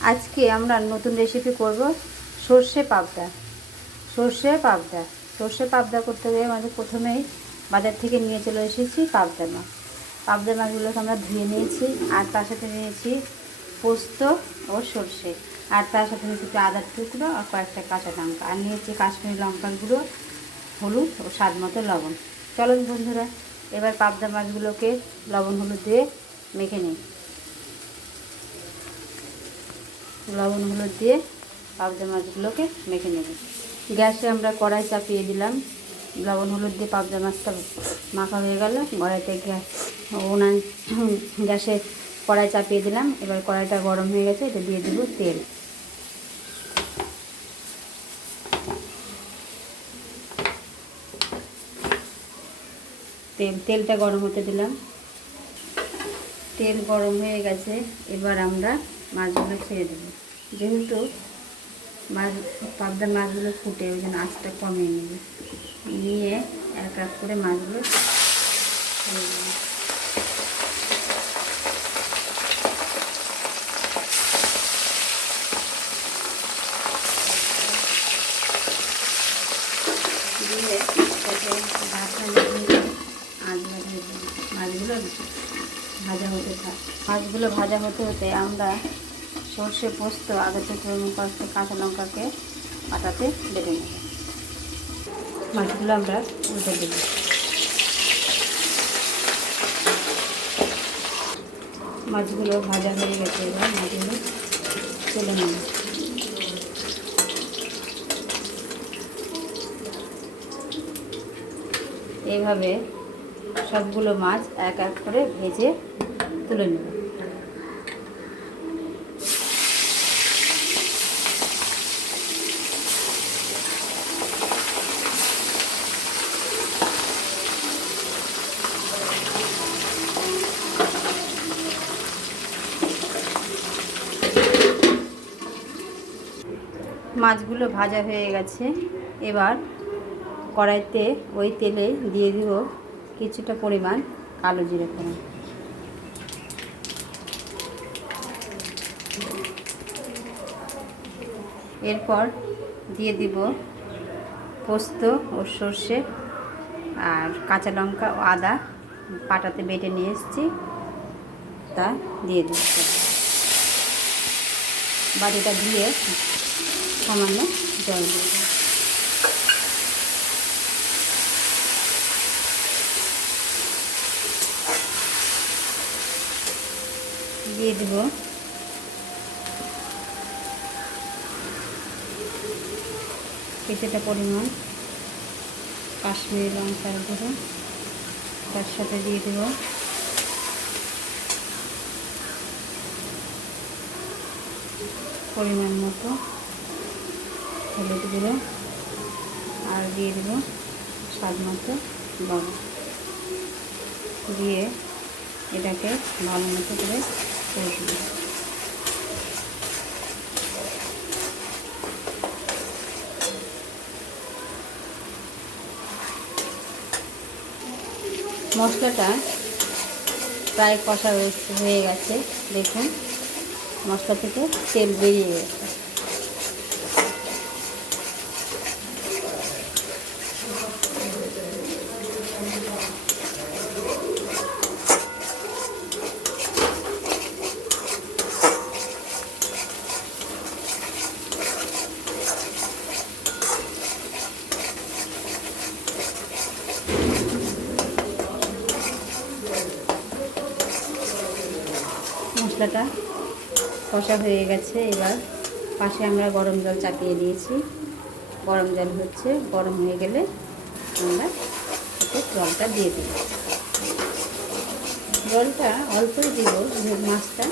আজকে আমরা নতুন রেসিপি করব সর্ষে পাবদা। সর্ষে পাবদা করতে গিয়ে আমাদের প্রথমেই বাজার থেকে নিয়ে চলে এসেছি পাবদা মাছ। পাবদা মাছগুলোকে আমরা ধুয়ে নিয়েছি, আর তার সাথে নিয়েছি পোস্ত ও সর্ষে, আর তার সাথে নিয়েছি একটু আদার টুকরো আর কয়েকটা কাঁচা লঙ্কা, আর নিয়েছি কাশ্মীরি লঙ্কার গুঁড়ো, হলুদ ও স্বাদ মতো লবণ। চলুন বন্ধুরা, এবার পাবদা মাছগুলোকে লবণ হলুদ দিয়ে মেখে নিই। লবণ হলুদ দিয়ে পাবদা মাছগুলোকে মেখে নেব। গ্যাসে আমরা কড়াই চাপিয়ে দিলাম। লবণ হলুদ দিয়ে পাবদা মাছটা মাখা হয়ে গেল। কড়াইতে গ্যাসে কড়াই চাপিয়ে দিলাম। এবার কড়াইটা গরম হয়ে গেছে, এটা দিয়ে দেবো তেল। তেলটা গরম হতে দিলাম। তেল গরম হয়ে গেছে, এবার আমরা মাছগুলো ছেড়ে দেবো। যেহেতু পাবদা মাছগুলো ফুটে, ওই জন্য আঁচটা কমিয়ে নেবে, নিয়ে এক এক করে মাছগুলো ছেড়ে দেবো। দিয়ে ঢাকা লাগিয়ে আঁচ লাগিয়ে দেবো। মাছগুলো ভাজা হতে হতে আমরা সর্ষে পোস্ত আগে থেকে কয়েকটা কাঁচা লঙ্কাকে পাটাতে বেটে নেব। মাছগুলো আমরা উল্টে দেব। মাছগুলো ভাজা হয়ে গেছে, এবার মাছগুলো তুলে নেব। এইভাবে সবগুলো মাছ এক এক করে ভেজে তুলে নেব। মাছগুলো ভাজা হয়ে গেছে, এবার কড়াইতে ওই তেলে দিয়ে দিব কিছুটা পরিমাণ কালো জিরে ফোড়ন। এরপর দিয়ে দিব পোস্ত ও সর্ষে আর কাঁচা লঙ্কা ও আদা পাটাতে বেটে নিয়ে এসেছি, তা দিয়ে দিব। বাটিটা দিয়ে সামান্য জল দিয়ে দেব। দিয়ে দেব কিছুটা পরিমাণ কাশ্মীরি লঙ্কার গুঁড়ো, তার সাথে দিয়ে দেব পরিমাণ মতো হলুদ গুঁড়ো, আর দিয়ে দেব স্বাদ মতো লবণ। দিয়ে এটাকে ভালো মতো করে কষবো। মশলাটা প্রায় কষা হয়ে গেছে, দেখুন মশলা থেকে তেল বেরিয়ে গেছে। মশলাটা কষা হয়ে গেছে, এবার পাশে আমরা গরম জল চাপিয়ে দিয়েছি। গরম জল হচ্ছে, গরম হয়ে গেলে আমরা এতে জলটা দিয়ে দেব। জলটা অল্পই দিব, মাছটা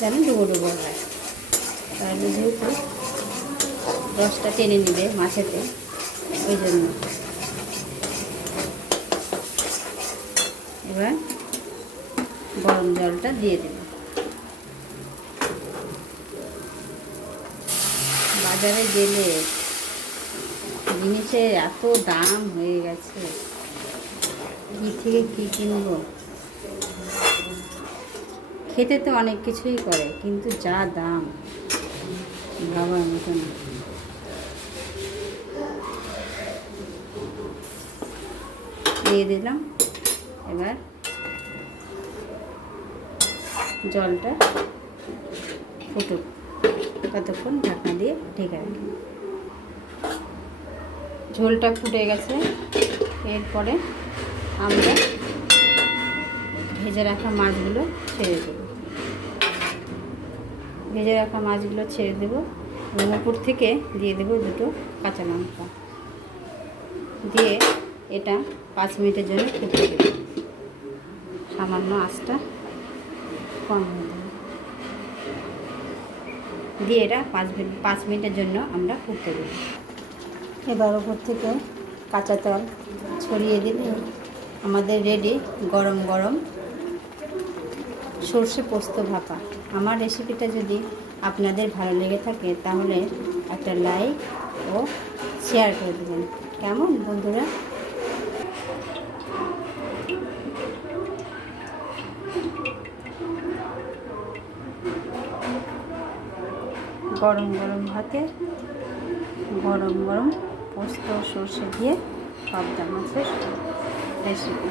যেন ডুবো ডুবো হয়, তাহলে যেহেতু রসটা টেনে নেবে মাছেতে, ওই জন্য। এবার গরম জলটা দিয়ে দেব। বাজারে গেলে জিনিসের এত দাম হয়ে গেছে, কী থেকে কী কিনবো। খেতে তো অনেক কিছুই করে, কিন্তু যা দাম বাবার মতন। দিয়ে দিলাম। এবার জলটা ফুটুক, ততক্ষণ ঢাকনা দিয়ে ঢেকে রাখি। ঝোলটা ফুটে গেছে। এরপরে আমরা ভেজে রাখা মাছগুলো ছেড়ে দেবো। ভেজে রাখা মাছগুলো ছেড়ে দেবো এবং উপর থেকে দিয়ে দেবো 2টো কাঁচা লঙ্কা দিয়ে এটা 5 মিনিটের জন্য ফুটতে দেবো। সামান্য আঁচটা কম হয়ে দেবো দিয়ে এটা 5 মিনিটের জন্য আমরা ফুটতে দেবো। এবার উপর থেকে কাঁচা তেল ছড়িয়ে দিলে আমাদের রেডি গরম গরম সর্ষে পোস্ত ভাপা। আমার রেসিপিটা যদি আপনাদের ভালো লেগে থাকে তাহলে একটা লাইক ও শেয়ার করে দেবেন। কেমন বন্ধুরা? গরম গরম ভাতে গরম গরম পোস্ত সর্ষে দিয়ে পাবদা মাছের রেসিপি।